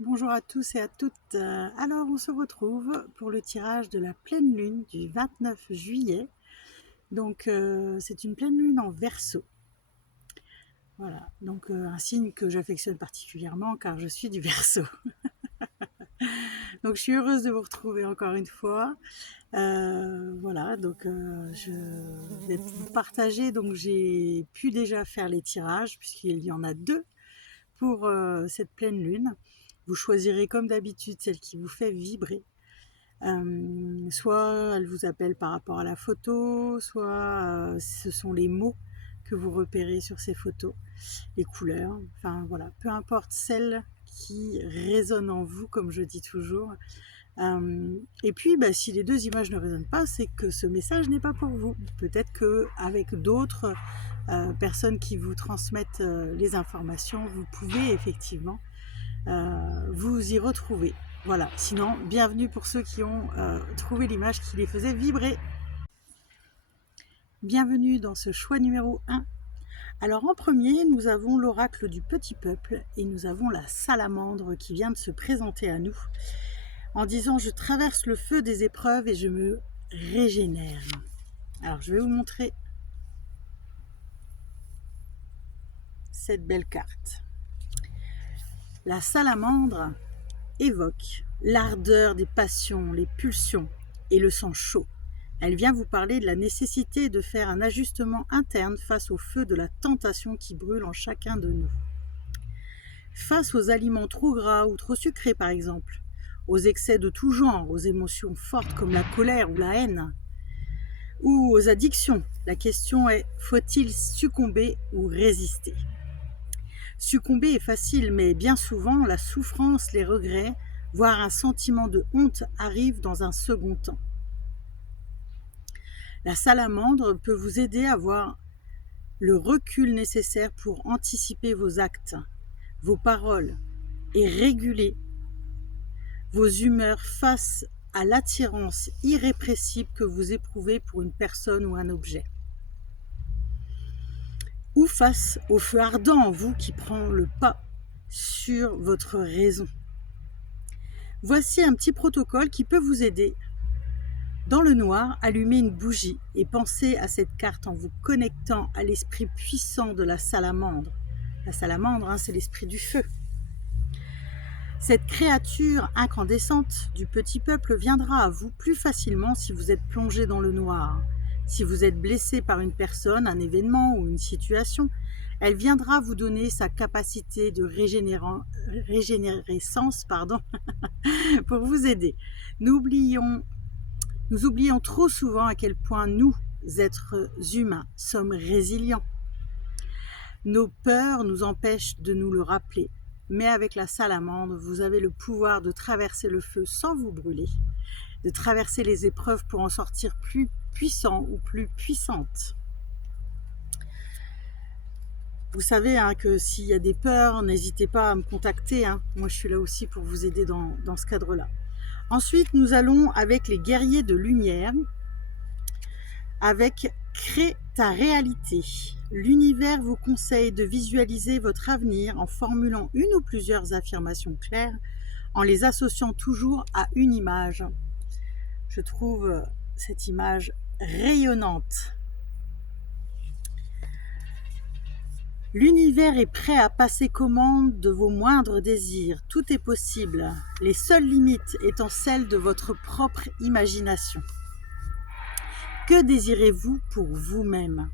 Bonjour à tous et à toutes. Alors, on se retrouve pour le tirage de la pleine lune du 29 juillet. Donc, c'est une pleine lune en Verseau. Voilà, donc un signe que j'affectionne particulièrement car je suis du Verseau. Donc, je suis heureuse de vous retrouver encore une fois. Voilà, donc je vais vous partager. Donc, j'ai pu déjà faire les tirages puisqu'il y en a deux pour cette pleine lune. Vous choisirez comme d'habitude celle qui vous fait vibrer. Soit elle vous appelle par rapport à la photo, soit ce sont les mots que vous repérez sur ces photos, les couleurs, enfin voilà, peu importe celle qui résonne en vous, comme je dis toujours. Et puis, si les deux images ne résonnent pas, c'est que ce message n'est pas pour vous. Peut-être qu'avec d'autres personnes qui vous transmettent les informations, vous pouvez effectivement vous y retrouver. Voilà, sinon, bienvenue pour ceux qui ont trouvé l'image qui les faisait vibrer. Bienvenue dans ce choix numéro 1. Alors en premier, nous avons l'oracle du petit peuple et nous avons la salamandre qui vient de se présenter à nous en disant « Je traverse le feu des épreuves et je me régénère ». Alors je vais vous montrer cette belle carte. La salamandre évoque l'ardeur des passions, les pulsions et le sang chaud. Elle vient vous parler de la nécessité de faire un ajustement interne face au feu de la tentation qui brûle en chacun de nous. Face aux aliments trop gras ou trop sucrés par exemple, aux excès de tout genre, aux émotions fortes comme la colère ou la haine, ou aux addictions, la question est « faut-il succomber ou résister ?» Succomber est facile, mais bien souvent, la souffrance, les regrets, voire un sentiment de honte arrivent dans un second temps. La salamandre peut vous aider à avoir le recul nécessaire pour anticiper vos actes, vos paroles et réguler vos humeurs face à l'attirance irrépressible que vous éprouvez pour une personne ou un objet. Ou face au feu ardent en vous qui prend le pas sur votre raison. Voici un petit protocole qui peut vous aider. Dans le noir, allumez une bougie et pensez à cette carte en vous connectant à l'esprit puissant de la salamandre. La salamandre, c'est l'esprit du feu. Cette créature incandescente du petit peuple viendra à vous plus facilement si vous êtes plongé dans le noir. Si vous êtes blessé par une personne, un événement ou une situation, elle viendra vous donner sa capacité de régénérescence pour vous aider. Nous oublions trop souvent à quel point nous, êtres humains, sommes résilients. Nos peurs nous empêchent de nous le rappeler. Mais avec la salamandre, vous avez le pouvoir de traverser le feu sans vous brûler, de traverser les épreuves pour en sortir plus puissant ou plus puissante. Vous savez que s'il y a des peurs, n'hésitez pas à me contacter. Moi, je suis là aussi pour vous aider dans ce cadre-là. Ensuite, nous allons avec les guerriers de lumière, avec « Crée ta réalité ». L'univers vous conseille de visualiser votre avenir en formulant une ou plusieurs affirmations claires, en les associant toujours à une image. Je trouve cette image rayonnante. L'univers est prêt à passer commande de vos moindres désirs. Tout est possible, les seules limites étant celles de votre propre imagination. Que désirez-vous pour vous-même ?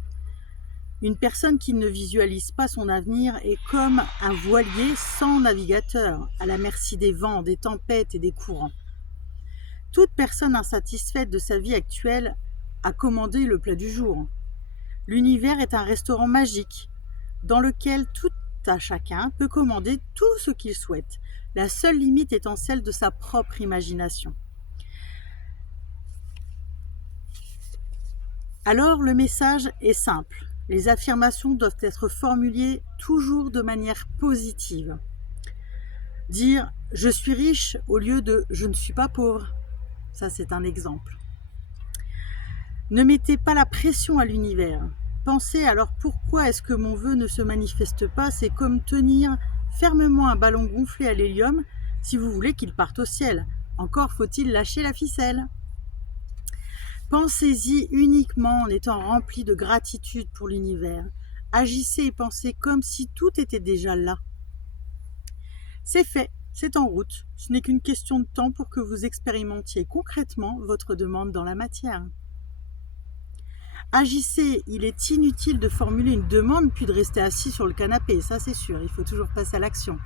Une personne qui ne visualise pas son avenir est comme un voilier sans navigateur, à la merci des vents, des tempêtes et des courants. Toute personne insatisfaite de sa vie actuelle a commandé le plat du jour. L'univers est un restaurant magique dans lequel tout à chacun peut commander tout ce qu'il souhaite, la seule limite étant celle de sa propre imagination. Alors le message est simple. Les affirmations doivent être formulées toujours de manière positive. Dire « je suis riche » au lieu de « je ne suis pas pauvre ». Ça, c'est un exemple. Ne mettez pas la pression à l'univers. Pensez alors pourquoi est-ce que mon vœu ne se manifeste pas ? C'est comme tenir fermement un ballon gonflé à l'hélium. si vous voulez qu'il parte au ciel. Encore faut-il lâcher la ficelle. Pensez-y uniquement en étant rempli de gratitude pour l'univers. Agissez et pensez comme si tout était déjà là. C'est fait, c'est en route. Ce n'est qu'une question de temps pour que vous expérimentiez concrètement votre demande dans la matière. Agissez, il est inutile de formuler une demande puis de rester assis sur le canapé, ça c'est sûr, il faut toujours passer à l'action.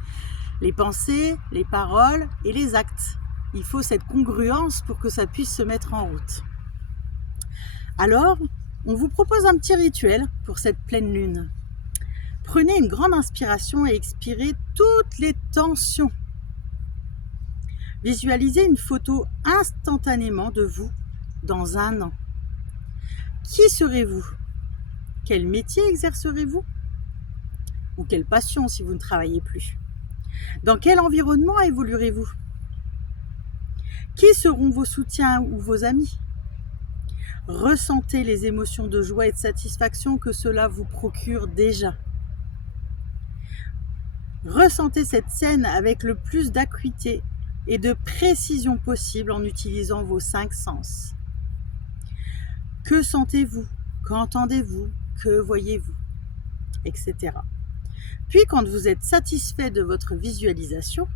Les pensées, les paroles et les actes. Il faut cette congruence pour que ça puisse se mettre en route. Alors, on vous propose un petit rituel pour cette pleine lune. Prenez une grande inspiration et expirez toutes les tensions. Visualisez une photo instantanément de vous dans 1 an. Qui serez-vous? Quel métier exercerez-vous? Ou quelle passion si vous ne travaillez plus? Dans quel environnement évoluerez-vous? Qui seront vos soutiens ou vos amis? Ressentez les émotions de joie et de satisfaction que cela vous procure déjà. Ressentez cette scène avec le plus d'acuité et de précision possible en utilisant vos 5 sens. Que sentez-vous? Qu'entendez-vous? Que voyez-vous? Etc. Puis, quand vous êtes satisfait de votre visualisation,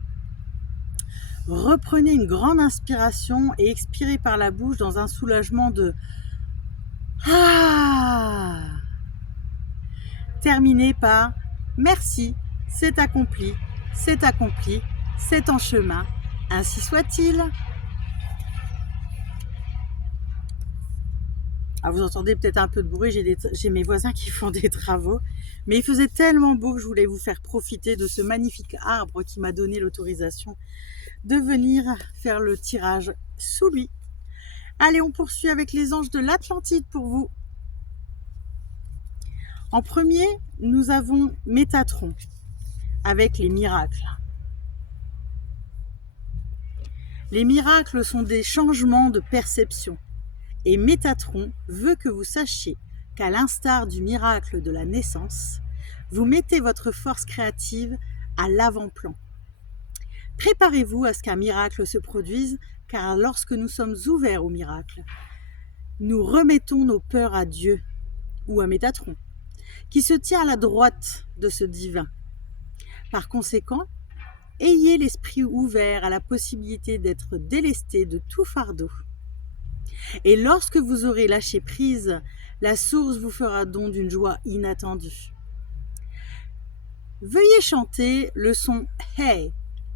reprenez une grande inspiration et expirez par la bouche dans un soulagement de « Ah ». Terminez par « Merci, c'est accompli, c'est en chemin, ainsi soit-il ». Ah, vous entendez peut-être un peu de bruit, j'ai mes voisins qui font des travaux, mais il faisait tellement beau que je voulais vous faire profiter de ce magnifique arbre qui m'a donné l'autorisation de venir faire le tirage sous lui. Allez, on poursuit avec les anges de l'Atlantide pour vous. En premier, nous avons Métatron avec les miracles. Les miracles sont des changements de perception. Et Métatron veut que vous sachiez qu'à l'instar du miracle de la naissance, vous mettez votre force créative à l'avant-plan. Préparez-vous à ce qu'un miracle se produise, car lorsque nous sommes ouverts au miracle, nous remettons nos peurs à Dieu ou à Métatron, qui se tient à la droite de ce divin. Par conséquent, ayez l'esprit ouvert à la possibilité d'être délesté de tout fardeau. Et lorsque vous aurez lâché prise, la source vous fera don d'une joie inattendue. Veuillez chanter le son Hey,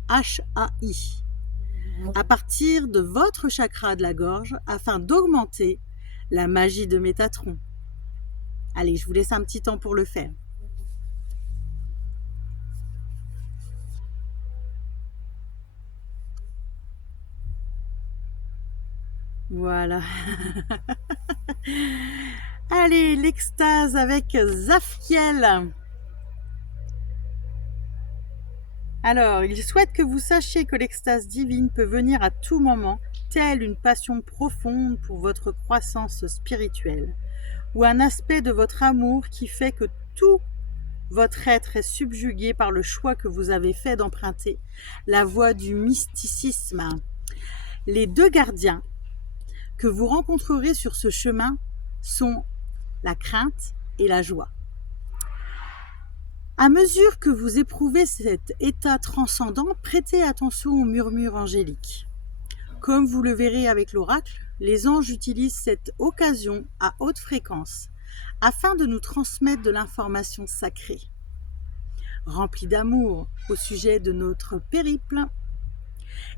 H-A-I, à partir de votre chakra de la gorge afin d'augmenter la magie de Métatron. Allez, je vous laisse un petit temps pour le faire. Voilà. Allez, l'extase avec Zafiel. Alors, il souhaite que vous sachiez que l'extase divine peut venir à tout moment, telle une passion profonde pour votre croissance spirituelle, ou un aspect de votre amour qui fait que tout votre être est subjugué par le choix que vous avez fait d'emprunter la voie du mysticisme. Les 2 gardiens que vous rencontrerez sur ce chemin sont la crainte et la joie. À mesure que vous éprouvez cet état transcendant, prêtez attention aux murmures angéliques. Comme vous le verrez avec l'oracle, les anges utilisent cette occasion à haute fréquence afin de nous transmettre de l'information sacrée, remplie d'amour au sujet de notre périple.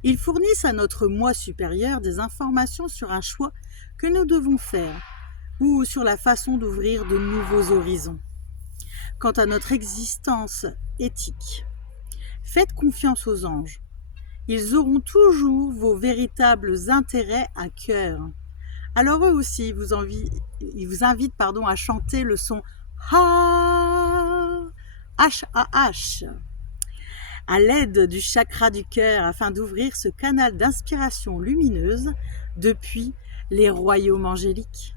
Ils fournissent à notre moi supérieur des informations sur un choix que nous devons faire ou sur la façon d'ouvrir de nouveaux horizons. Quant à notre existence éthique, faites confiance aux anges. Ils auront toujours vos véritables intérêts à cœur. Alors eux aussi, ils vous invitent à chanter le son Ha, H-A-H, à l'aide du chakra du cœur afin d'ouvrir ce canal d'inspiration lumineuse depuis les royaumes angéliques.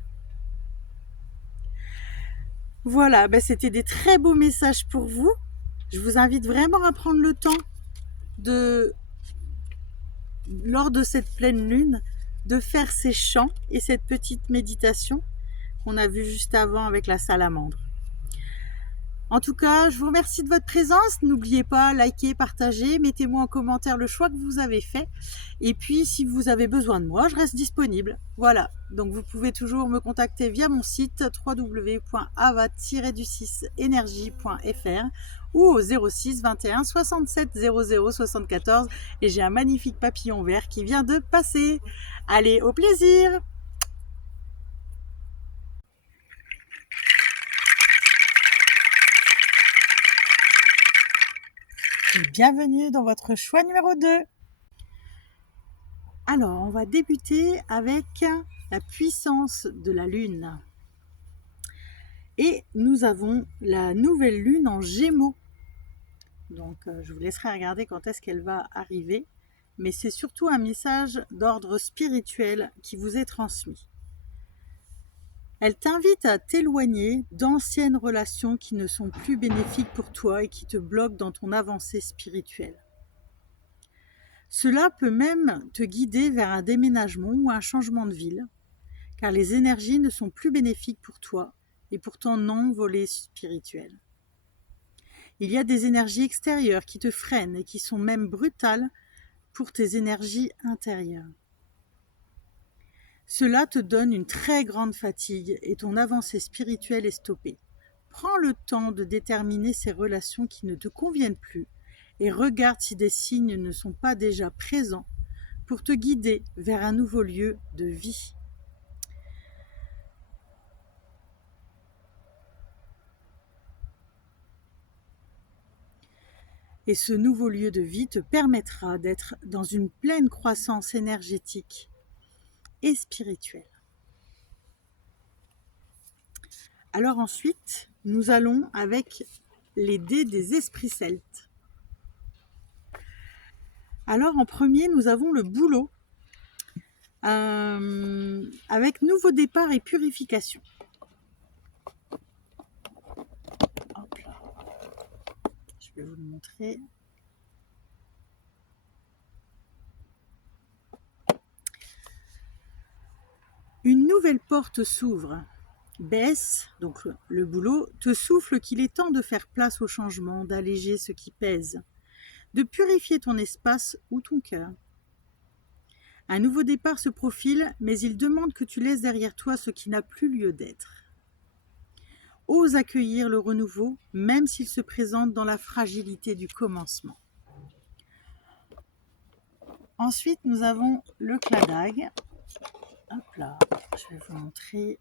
Voilà, c'était des très beaux messages pour vous. Je vous invite vraiment à prendre le temps de lors de cette pleine lune, de faire ces chants et cette petite méditation qu'on a vue juste avant avec la salamandre. En tout cas, je vous remercie de votre présence. N'oubliez pas, likez, partagez, mettez-moi en commentaire le choix que vous avez fait. Et puis, si vous avez besoin de moi, je reste disponible. Voilà, donc vous pouvez toujours me contacter via mon site www.ava-du6energie.fr ou au 06 21 67 00 74. Et j'ai un magnifique papillon vert qui vient de passer. Allez, au plaisir! Et bienvenue dans votre choix numéro 2. Alors, on va débuter avec la puissance de la Lune. Et nous avons la nouvelle Lune en Gémeaux. Donc, je vous laisserai regarder quand est-ce qu'elle va arriver. Mais c'est surtout un message d'ordre spirituel qui vous est transmis. Elle t'invite à t'éloigner d'anciennes relations qui ne sont plus bénéfiques pour toi et qui te bloquent dans ton avancée spirituelle. Cela peut même te guider vers un déménagement ou un changement de ville, car les énergies ne sont plus bénéfiques pour toi et pour ton non-volet spirituel. Il y a des énergies extérieures qui te freinent et qui sont même brutales pour tes énergies intérieures. Cela te donne une très grande fatigue et ton avancée spirituelle est stoppée. Prends le temps de déterminer ces relations qui ne te conviennent plus et regarde si des signes ne sont pas déjà présents pour te guider vers un nouveau lieu de vie. Et ce nouveau lieu de vie te permettra d'être dans une pleine croissance énergétique et spirituelle. Alors ensuite, nous allons avec les dés des esprits celtes. Alors en premier, nous avons le bouleau, avec nouveau départ et purification. Hop là. Je vais vous le montrer. Une nouvelle porte s'ouvre. Baisse, donc le bouleau, te souffle qu'il est temps de faire place au changement, d'alléger ce qui pèse, de purifier ton espace ou ton cœur. Un nouveau départ se profile, mais il demande que tu laisses derrière toi ce qui n'a plus lieu d'être. Ose accueillir le renouveau, même s'il se présente dans la fragilité du commencement. Ensuite, nous avons le cladague. Hop là, je vais vous montrer.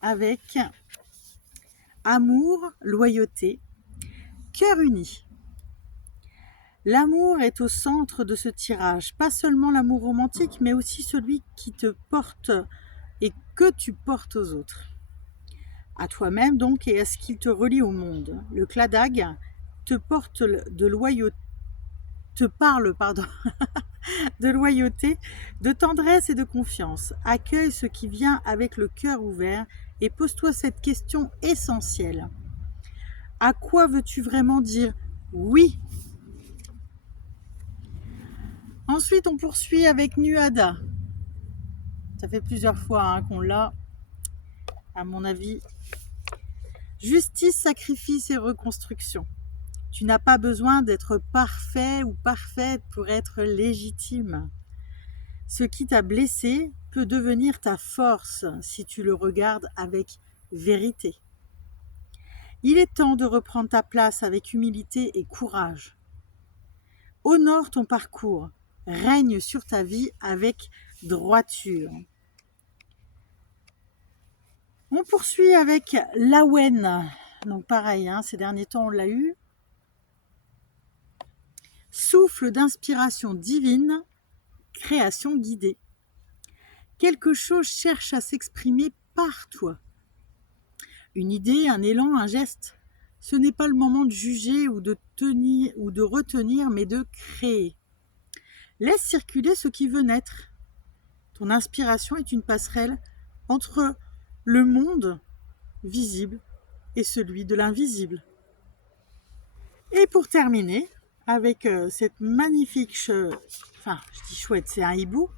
Avec amour, loyauté, cœur uni. L'amour est au centre de ce tirage, pas seulement l'amour romantique, mais aussi celui qui te porte et que tu portes aux autres. À toi-même donc et à ce qui te relie au monde. Le cladague te porte de loyauté, de loyauté, de tendresse et de confiance. Accueille ce qui vient avec le cœur ouvert et pose-toi cette question essentielle. À quoi veux-tu vraiment dire oui ? Ensuite, on poursuit avec Nuada. Ça fait plusieurs fois qu'on l'a, à mon avis. Justice, sacrifice et reconstruction. Tu n'as pas besoin d'être parfait ou parfaite pour être légitime. Ce qui t'a blessé peut devenir ta force si tu le regardes avec vérité. Il est temps de reprendre ta place avec humilité et courage. Honore ton parcours, règne sur ta vie avec droiture. On poursuit avec l'Awen. Donc pareil, ces derniers temps on l'a eu. Souffle d'inspiration divine, création guidée. Quelque chose cherche à s'exprimer par toi. Une idée, un élan, un geste. Ce n'est pas le moment de juger ou de tenir ou de retenir, mais de créer. Laisse circuler ce qui veut naître. Ton inspiration est une passerelle entre le monde visible et celui de l'invisible. Et pour terminer, avec cette magnifique, enfin je dis chouette, c'est un hibou,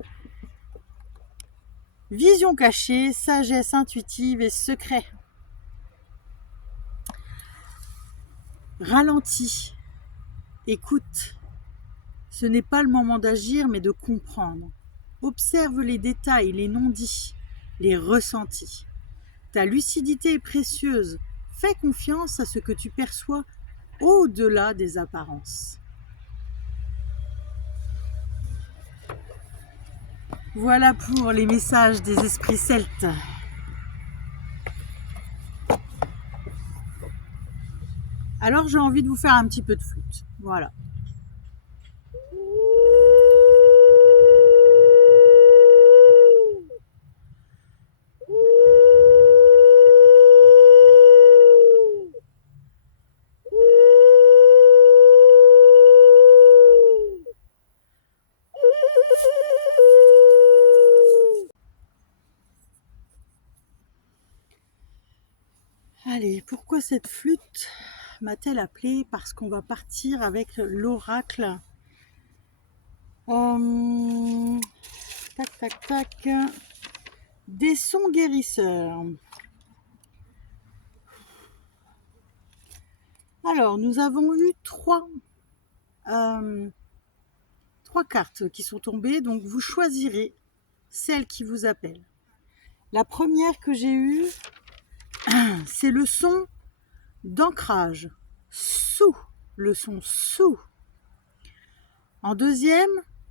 vision cachée, sagesse intuitive et secret. Ralentis, écoute. Ce n'est pas le moment d'agir, mais de comprendre. Observe les détails, les non-dits, les ressentis. Ta lucidité est précieuse. Fais confiance à ce que tu perçois au-delà des apparences. Voilà pour les messages des esprits celtes. Alors j'ai envie de vous faire un petit peu de flûte. Voilà. Allez, pourquoi cette flûte m'a-t-elle appelée? Parce qu'on va partir avec l'oracle. Tac, tac, tac. Des sons guérisseurs. Alors, nous avons eu trois cartes qui sont tombées. Donc, vous choisirez celle qui vous appelle. La première que j'ai eue, c'est le son d'ancrage. Sous. Le son sous. En deuxième,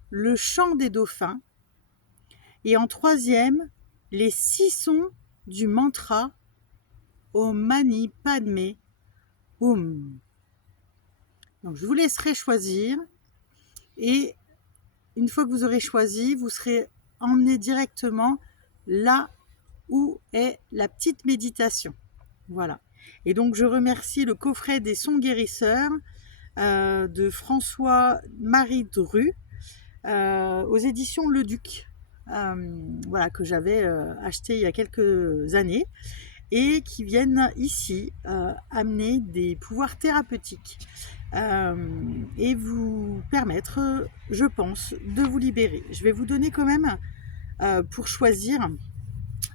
le chant des dauphins. Et en troisième, les 6 sons du mantra Om Mani Padme Hum. Donc je vous laisserai choisir et une fois que vous aurez choisi, vous serez emmené directement là où est la petite méditation. Voilà. Et donc je remercie le coffret des sons guérisseurs de François-Marie Dru aux éditions Le Duc. Voilà, que j'avais acheté il y a quelques années et qui viennent ici amener des pouvoirs thérapeutiques et vous permettre, je pense, de vous libérer. Je vais vous donner quand même pour choisir.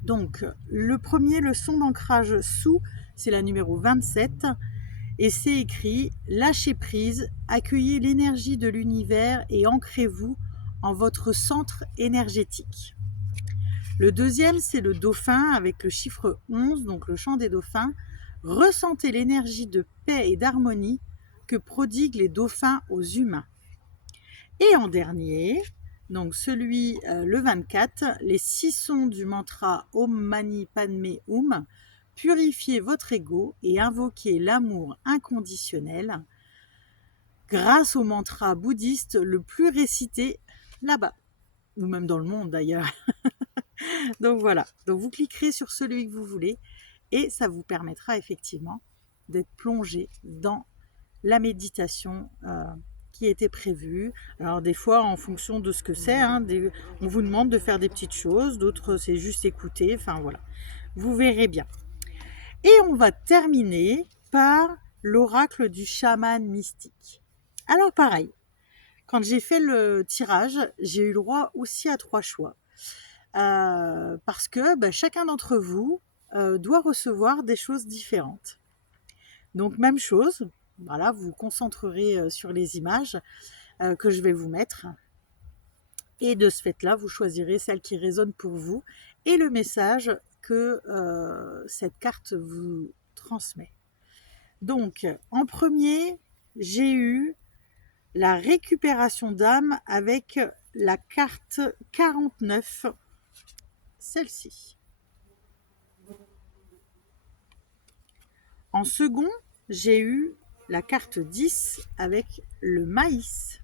Donc, le premier, le son d'ancrage sous, c'est la numéro 27 et c'est écrit « Lâchez prise, accueillez l'énergie de l'univers et ancrez-vous en votre centre énergétique ». Le deuxième, c'est le dauphin avec le chiffre 11, donc le chant des dauphins. Ressentez l'énergie de paix et d'harmonie que prodiguent les dauphins aux humains. Et en dernier, donc celui, le 24, les 6 sons du mantra Om Mani Padme Hum. Purifiez votre ego et invoquez l'amour inconditionnel grâce au mantra bouddhiste le plus récité là-bas, ou même dans le monde d'ailleurs. Donc voilà, donc vous cliquerez sur celui que vous voulez et ça vous permettra effectivement d'être plongé dans la méditation qui était prévue. Alors des fois en fonction de ce que c'est, on vous demande de faire des petites choses, d'autres c'est juste écouter, enfin voilà, vous verrez bien. Et on va terminer par l'oracle du chaman mystique. Alors pareil, quand j'ai fait le tirage, j'ai eu le droit aussi à 3 choix. Parce que chacun d'entre vous doit recevoir des choses différentes. Donc même chose, voilà, vous vous concentrerez sur les images que je vais vous mettre. Et de ce fait-là, vous choisirez celle qui résonne pour vous et le message que cette carte vous transmet. Donc, en premier, j'ai eu la récupération d'âme avec la carte 49, celle-ci. En second, j'ai eu la carte 10 avec le maïs.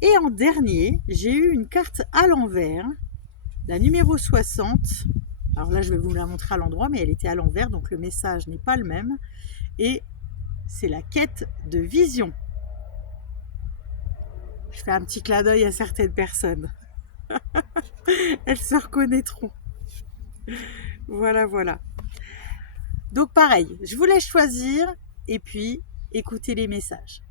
Et en dernier, j'ai eu une carte à l'envers, la numéro 60. Alors là, je vais vous la montrer à l'endroit, mais elle était à l'envers, donc le message n'est pas le même. Et c'est la quête de vision. Je fais un petit clin d'œil à certaines personnes. Elles se reconnaîtront. Voilà, voilà. Donc pareil, je vous laisse choisir et puis écoutez les messages.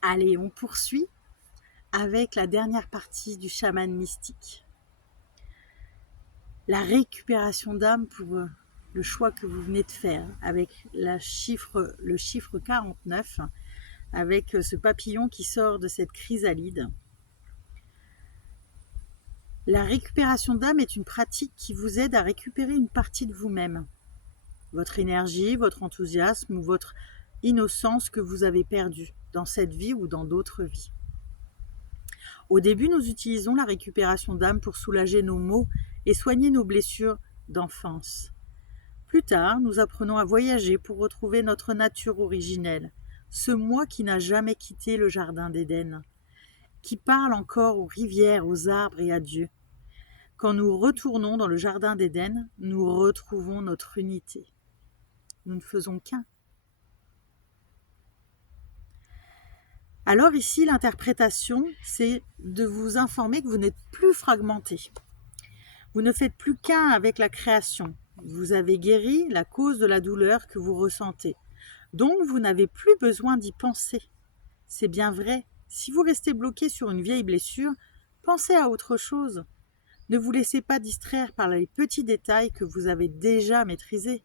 Allez, on poursuit avec la dernière partie du chaman mystique. La récupération d'âme pour le choix que vous venez de faire avec le chiffre 49, avec ce papillon qui sort de cette chrysalide. La récupération d'âme est une pratique qui vous aide à récupérer une partie de vous-même. Votre énergie, votre enthousiasme ou votre innocence que vous avez perdue dans cette vie ou dans d'autres vies. Au début, nous utilisons la récupération d'âme pour soulager nos maux et soigner nos blessures d'enfance. Plus tard, nous apprenons à voyager pour retrouver notre nature originelle, ce moi qui n'a jamais quitté le jardin d'Éden, qui parle encore aux rivières, aux arbres et à Dieu. Quand nous retournons dans le jardin d'Éden, nous retrouvons notre unité. Nous ne faisons qu'un. Alors ici, l'interprétation, c'est de vous informer que vous n'êtes plus fragmenté. Vous ne faites plus qu'un avec la création. Vous avez guéri la cause de la douleur que vous ressentez. Donc, vous n'avez plus besoin d'y penser. C'est bien vrai. Si vous restez bloqué sur une vieille blessure, pensez à autre chose. Ne vous laissez pas distraire par les petits détails que vous avez déjà maîtrisés.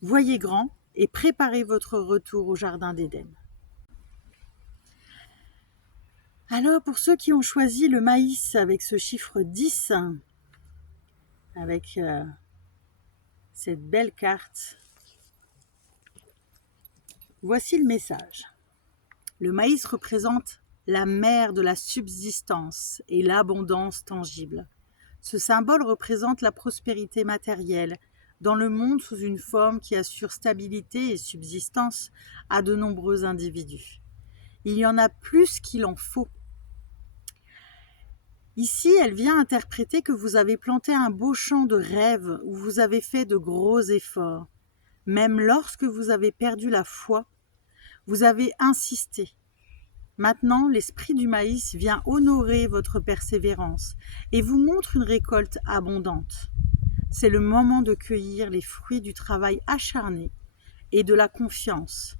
Voyez grand et préparez votre retour au jardin d'Éden. Alors, pour ceux qui ont choisi le maïs avec ce chiffre 10, avec cette belle carte, voici le message. Le maïs représente la mer de la subsistance et l'abondance tangible. Ce symbole représente la prospérité matérielle dans le monde sous une forme qui assure stabilité et subsistance à de nombreux individus. Il y en a plus qu'il en faut. Ici, elle vient interpréter que vous avez planté un beau champ de rêves où vous avez fait de gros efforts. Même lorsque vous avez perdu la foi, vous avez insisté. Maintenant, l'esprit du maïs vient honorer votre persévérance et vous montre une récolte abondante. C'est le moment de cueillir les fruits du travail acharné et de la confiance,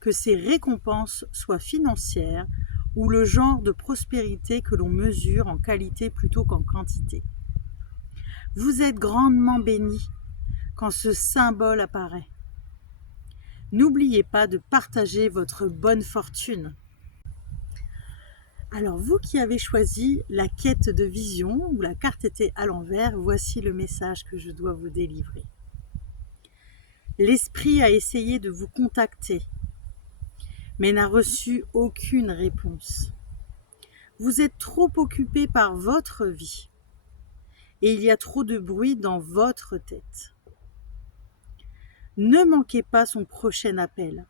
que ces récompenses soient financières ou le genre de prospérité que l'on mesure en qualité plutôt qu'en quantité. Vous êtes grandement bénis quand ce symbole apparaît. N'oubliez pas de partager votre bonne fortune. Alors vous qui avez choisi la quête de vision, où la carte était à l'envers, voici le message que je dois vous délivrer. L'esprit a essayé de vous contacter, mais n'a reçu aucune réponse. Vous êtes trop occupé par votre vie, et il y a trop de bruit dans votre tête. Ne manquez pas son prochain appel.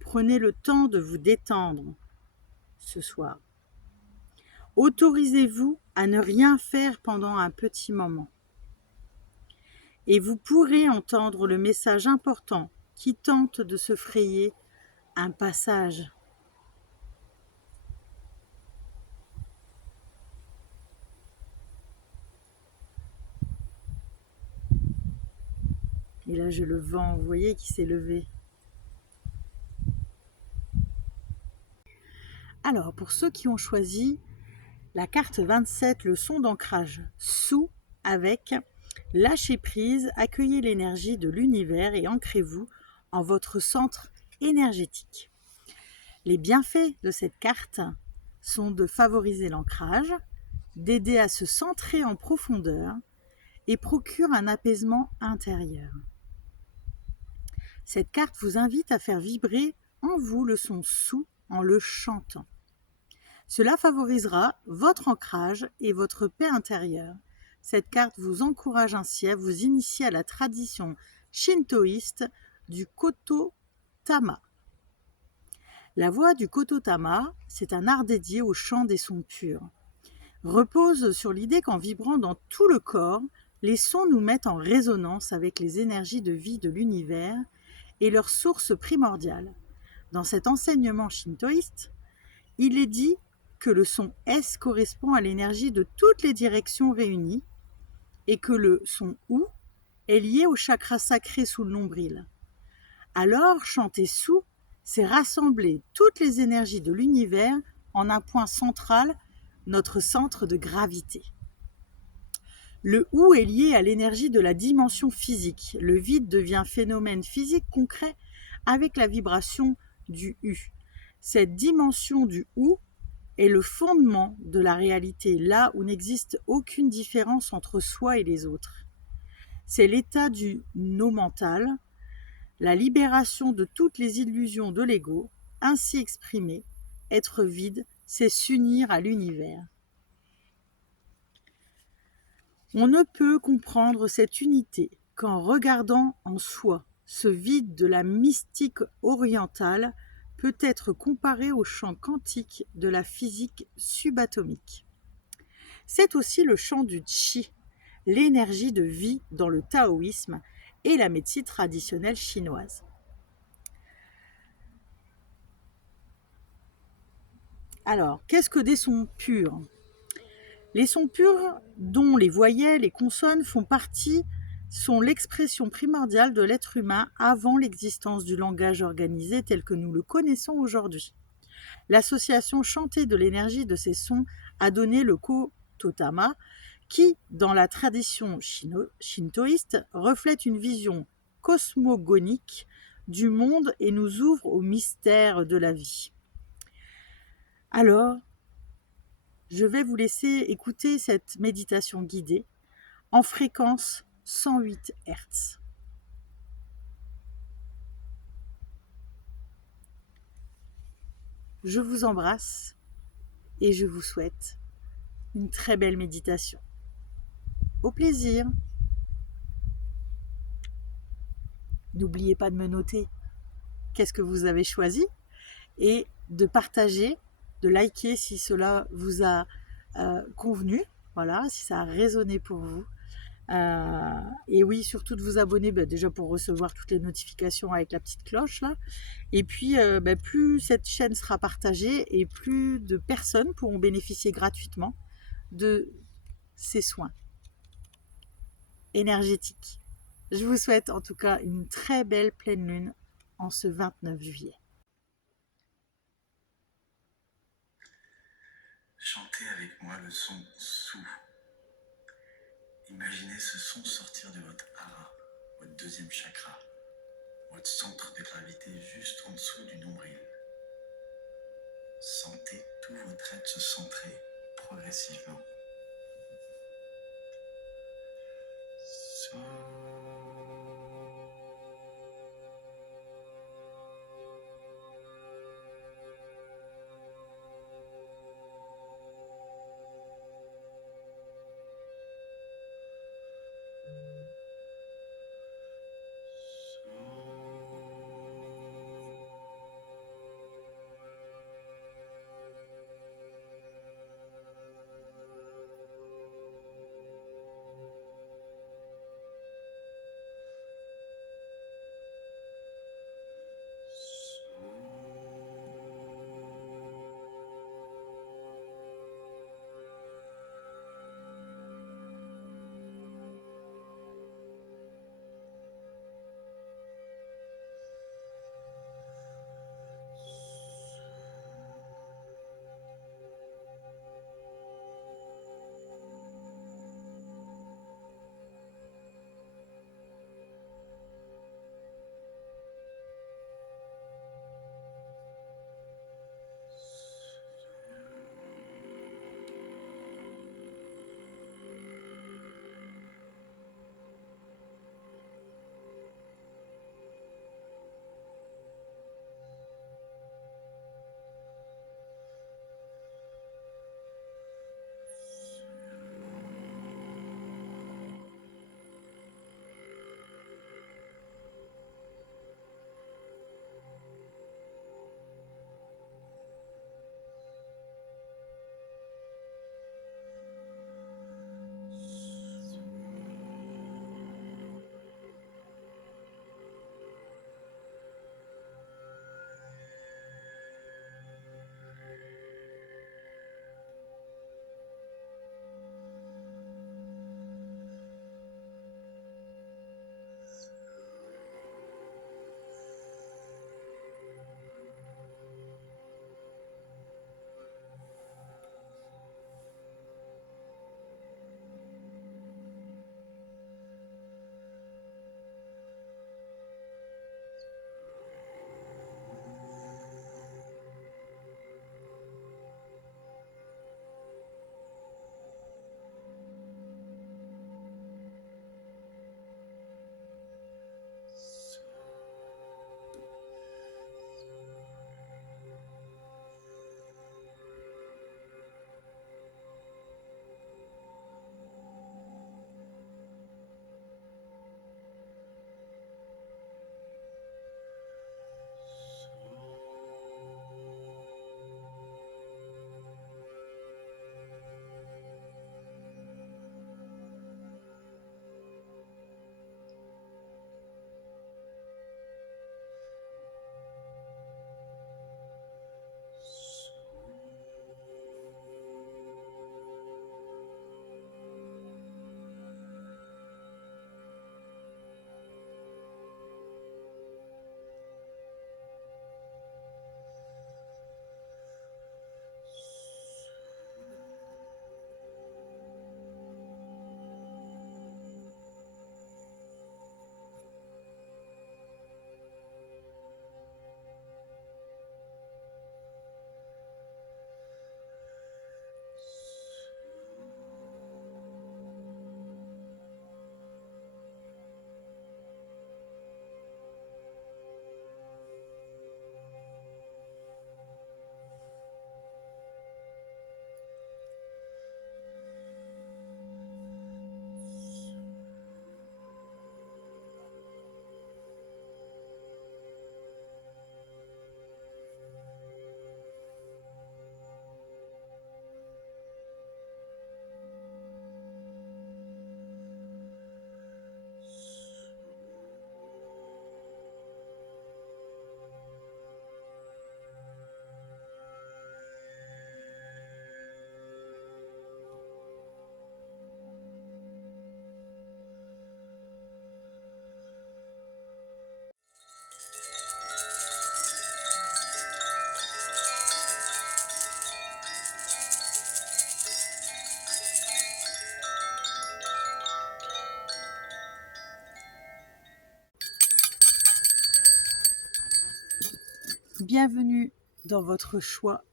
Prenez le temps de vous détendre ce soir. Autorisez-vous à ne rien faire pendant un petit moment. Et vous pourrez entendre le message important qui tente de se frayer un passage. Et là, j'ai le vent, vous voyez, qui s'est levé. Alors, pour ceux qui ont choisi la carte 27, le son d'ancrage sous, avec lâchez prise, accueillez l'énergie de l'univers et ancrez-vous en votre centre énergétique. Les bienfaits de cette carte sont de favoriser l'ancrage, d'aider à se centrer en profondeur et procure un apaisement intérieur. Cette carte vous invite à faire vibrer en vous le son sous en le chantant. Cela favorisera votre ancrage et votre paix intérieure. Cette carte vous encourage ainsi à vous initier à la tradition shintoïste du Koto Tama. La voix du Koto Tama, c'est un art dédié au chant des sons purs. Repose sur l'idée qu'en vibrant dans tout le corps, les sons nous mettent en résonance avec les énergies de vie de l'univers et leur source primordiale. Dans cet enseignement shintoïste, il est dit que le son S correspond à l'énergie de toutes les directions réunies et que le son OU est lié au chakra sacré sous le nombril. Alors, chanter sous, c'est rassembler toutes les énergies de l'univers en un point central, notre centre de gravité. Le OU est lié à l'énergie de la dimension physique. Le vide devient phénomène physique concret avec la vibration du U. Cette dimension du OU est le fondement de la réalité, là où n'existe aucune différence entre soi et les autres. C'est l'état du no mental, la libération de toutes les illusions de l'ego, ainsi exprimé. Être vide, c'est s'unir à l'univers. On ne peut comprendre cette unité qu'en regardant en soi. Ce vide de la mystique orientale peut être comparé au champ quantique de la physique subatomique. C'est aussi le champ du Qi, l'énergie de vie dans le taoïsme et la médecine traditionnelle chinoise. Alors, qu'est-ce que des sons purs ? Les sons purs, dont les voyelles et consonnes font partie, sont l'expression primordiale de l'être humain avant l'existence du langage organisé tel que nous le connaissons aujourd'hui. L'association chantée de l'énergie de ces sons a donné le Kototama, qui, dans la tradition shintoïste, reflète une vision cosmogonique du monde et nous ouvre au mystère de la vie. Alors, je vais vous laisser écouter cette méditation guidée en fréquence 108 Hz. Je vous embrasse et je vous souhaite une très belle méditation. Au plaisir. N'oubliez pas de me noter qu'est-ce que vous avez choisi et de partager, de liker si cela vous a convenu, voilà, si ça a résonné pour vous. Et oui, surtout de vous abonner déjà pour recevoir toutes les notifications avec la petite cloche là. Et puis, plus cette chaîne sera partagée et plus de personnes pourront bénéficier gratuitement de ces soins énergétiques. Je vous souhaite en tout cas une très belle pleine lune en ce 29 juillet. Chantez avec moi le son sous. Imaginez ce son sortir de votre hara, votre deuxième chakra, votre centre de gravité juste en dessous du nombril. Sentez tout votre être se centrer progressivement. Bienvenue dans votre choix,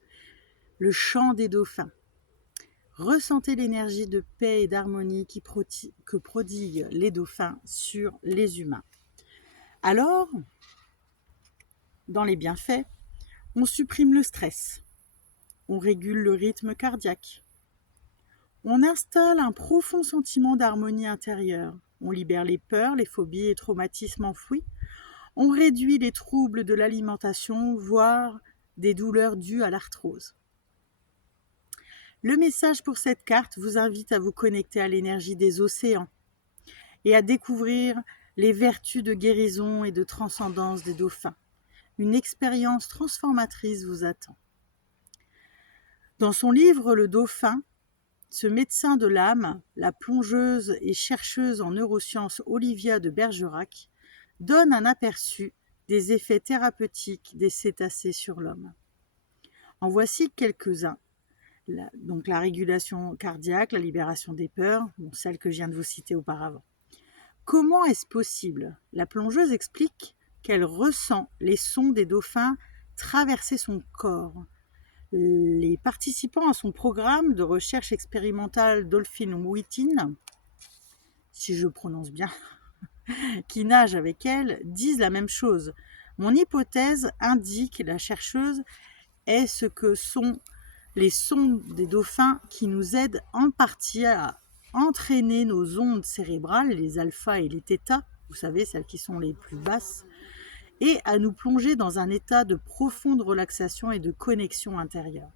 le chant des dauphins. Ressentez l'énergie de paix et d'harmonie que prodiguent les dauphins sur les humains. Alors, dans les bienfaits, on supprime le stress, on régule le rythme cardiaque, on installe un profond sentiment d'harmonie intérieure, on libère les peurs, les phobies et traumatismes enfouis, on réduit les troubles de l'alimentation, voire des douleurs dues à l'arthrose. Le message pour cette carte vous invite à vous connecter à l'énergie des océans et à découvrir les vertus de guérison et de transcendance des dauphins. Une expérience transformatrice vous attend. Dans son livre « Le dauphin », ce médecin de l'âme, la plongeuse et chercheuse en neurosciences Olivia de Bergerac, donne un aperçu des effets thérapeutiques des cétacés sur l'homme. En voici quelques-uns. La régulation cardiaque, la libération des peurs, celle que je viens de vous citer auparavant. Comment est-ce possible? La plongeuse explique qu'elle ressent les sons des dauphins traverser son corps. Les participants à son programme de recherche expérimentale Dolphin Within, si je prononce bien, qui nage avec elle, disent la même chose. Mon hypothèse, indique la chercheuse, est ce que sont les sons des dauphins qui nous aident en partie à entraîner nos ondes cérébrales, les alpha et les θ, vous savez, celles qui sont les plus basses, et à nous plonger dans un état de profonde relaxation et de connexion intérieure.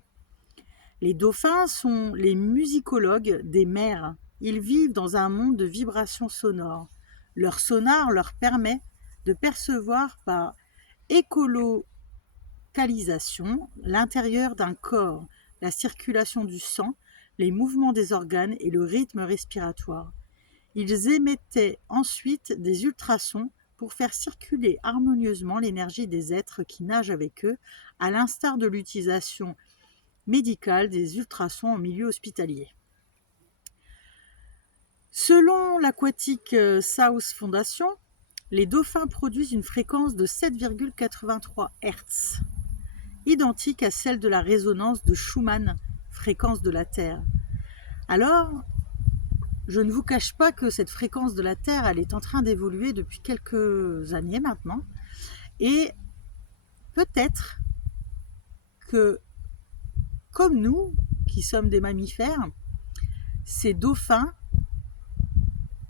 Les dauphins sont les musicologues des mers. Ils vivent dans un monde de vibrations sonores. Leur sonar leur permet de percevoir par écolocalisation l'intérieur d'un corps, la circulation du sang, les mouvements des organes et le rythme respiratoire. Ils émettaient ensuite des ultrasons pour faire circuler harmonieusement l'énergie des êtres qui nagent avec eux, à l'instar de l'utilisation médicale des ultrasons en milieu hospitalier. Selon l'Aquatic South Foundation, les dauphins produisent une fréquence de 7,83 Hz, identique à celle de la résonance de Schumann, fréquence de la Terre. Alors, je ne vous cache pas que cette fréquence de la Terre, elle est en train d'évoluer depuis quelques années maintenant, et peut-être que, comme nous, qui sommes des mammifères, ces dauphins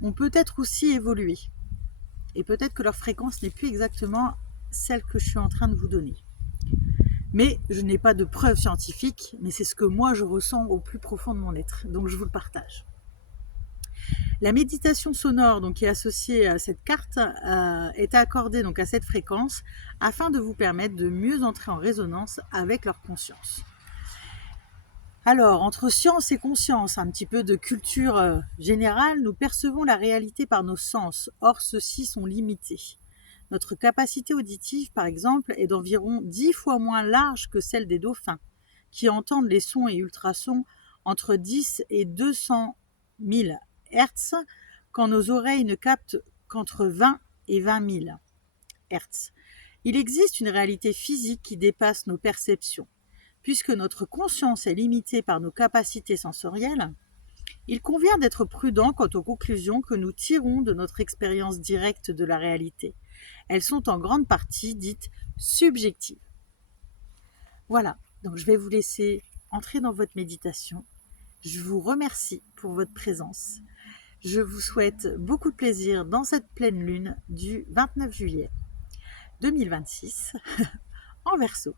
ont peut-être aussi évolué. Et peut-être que leur fréquence n'est plus exactement celle que je suis en train de vous donner. Mais je n'ai pas de preuves scientifiques, mais c'est ce que moi je ressens au plus profond de mon être. Donc je vous le partage. La méditation sonore qui est associée à cette carte est accordée à cette fréquence afin de vous permettre de mieux entrer en résonance avec leur conscience. Alors, entre science et conscience, un petit peu de culture générale, nous percevons la réalité par nos sens. Or, ceux-ci sont limités. Notre capacité auditive, par exemple, est d'environ 10 fois moins large que celle des dauphins, qui entendent les sons et ultrasons entre 10 et 200 000 Hz, quand nos oreilles ne captent qu'entre 20 et 20 000 Hz. Il existe une réalité physique qui dépasse nos perceptions. Puisque notre conscience est limitée par nos capacités sensorielles, il convient d'être prudent quant aux conclusions que nous tirons de notre expérience directe de la réalité. Elles sont en grande partie dites subjectives. Voilà, donc je vais vous laisser entrer dans votre méditation. Je vous remercie pour votre présence. Je vous souhaite beaucoup de plaisir dans cette pleine lune du 29 juillet 2026 en Verseau.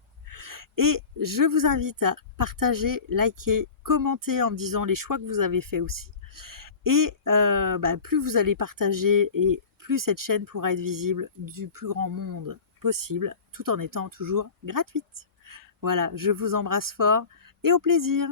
Et je vous invite à partager, liker, commenter en me disant les choix que vous avez faits aussi. Et plus vous allez partager et plus cette chaîne pourra être visible du plus grand monde possible, tout en étant toujours gratuite. Voilà, je vous embrasse fort et au plaisir.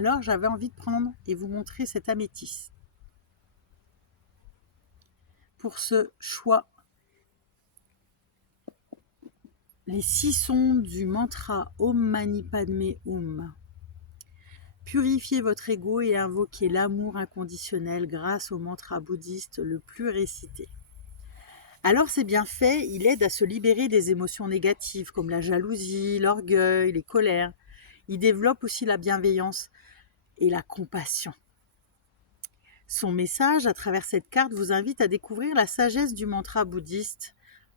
Alors j'avais envie de prendre et vous montrer cette améthyste. Pour ce choix, les 6 sons du mantra Om Mani Padme Hum. Purifiez votre ego et invoquez l'amour inconditionnel grâce au mantra bouddhiste le plus récité. Alors ces bienfaits, il aide à se libérer des émotions négatives comme la jalousie, l'orgueil, les colères. Il développe aussi la bienveillance et la compassion. Son message à travers cette carte vous invite à découvrir la sagesse du mantra bouddhiste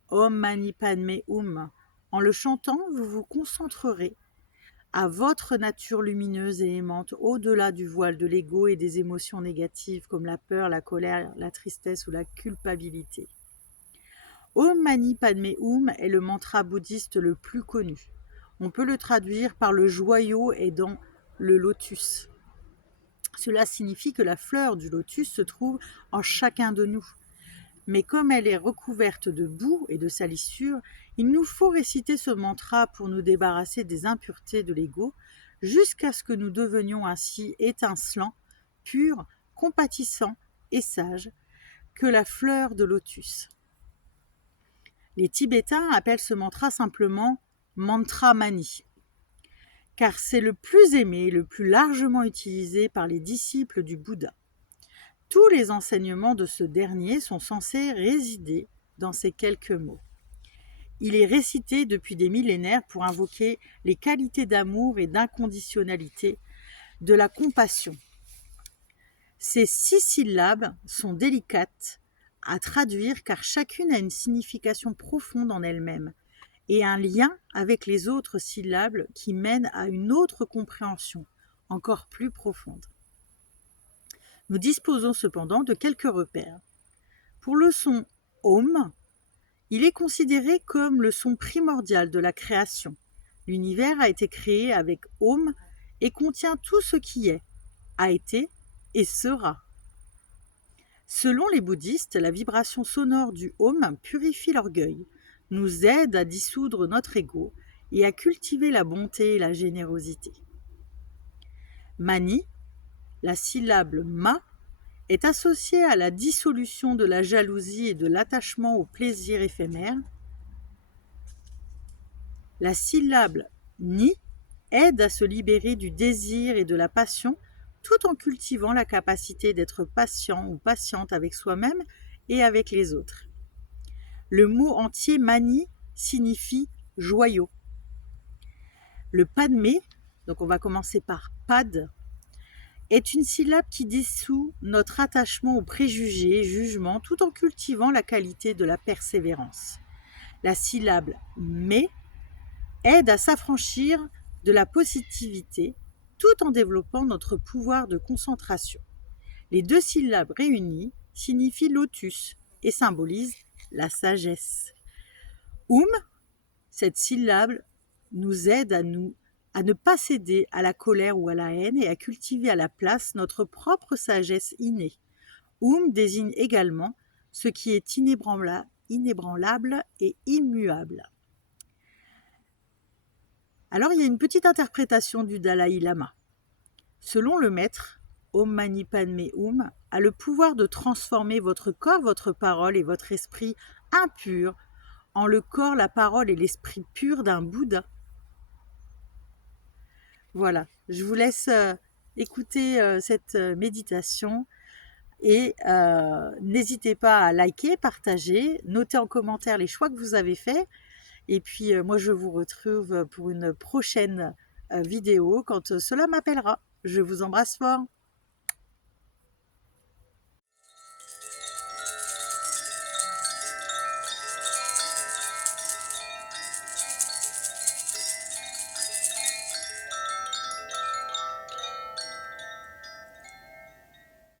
Om Mani Padme Hum. En le chantant, vous vous concentrerez à votre nature lumineuse et aimante au-delà du voile de l'ego et des émotions négatives comme la peur, la colère, la tristesse ou la culpabilité. Om Mani Padme Hum est le mantra bouddhiste le plus connu. On peut le traduire par le joyau et dans le lotus. Cela signifie que la fleur du lotus se trouve en chacun de nous. Mais comme elle est recouverte de boue et de salissure, il nous faut réciter ce mantra pour nous débarrasser des impuretés de l'ego, jusqu'à ce que nous devenions ainsi étincelants, purs, compatissants et sages, que la fleur de lotus. Les Tibétains appellent ce mantra simplement mantra mani, car c'est le plus aimé et le plus largement utilisé par les disciples du Bouddha. Tous les enseignements de ce dernier sont censés résider dans ces quelques mots. Il est récité depuis des millénaires pour invoquer les qualités d'amour et d'inconditionnalité, de la compassion. Ces 6 syllabes sont délicates à traduire car chacune a une signification profonde en elle-même et un lien avec les autres syllabes qui mènent à une autre compréhension, encore plus profonde. Nous disposons cependant de quelques repères. Pour le son Om, il est considéré comme le son primordial de la création. L'univers a été créé avec Om et contient tout ce qui est, a été et sera. Selon les bouddhistes, la vibration sonore du Om purifie l'orgueil, nous aide à dissoudre notre ego et à cultiver la bonté et la générosité. Mani, la syllabe ma, est associée à la dissolution de la jalousie et de l'attachement au plaisir éphémère. La syllabe ni aide à se libérer du désir et de la passion tout en cultivant la capacité d'être patient ou patiente avec soi-même et avec les autres. Le mot entier mani signifie joyau. Le padmé, donc on va commencer par pad, est une syllabe qui dissout notre attachement aux préjugés et jugements tout en cultivant la qualité de la persévérance. La syllabe mais aide à s'affranchir de la positivité tout en développant notre pouvoir de concentration. Les 2 syllabes réunies signifient lotus et symbolisent la sagesse. Cette syllabe nous aide à nous à ne pas céder à la colère ou à la haine et à cultiver à la place notre propre sagesse innée. Désigne également ce qui est inébranlable et immuable. Alors il y a une petite interprétation du Dalai Lama. Selon le maître, Om Mani Padme Hum a le pouvoir de transformer votre corps, votre parole et votre esprit impur en le corps, la parole et l'esprit pur d'un Bouddha. Voilà, je vous laisse écouter cette méditation et n'hésitez pas à liker, partager, noter en commentaire les choix que vous avez faits. Et puis moi je vous retrouve pour une prochaine vidéo quand cela m'appellera. Je vous embrasse fort.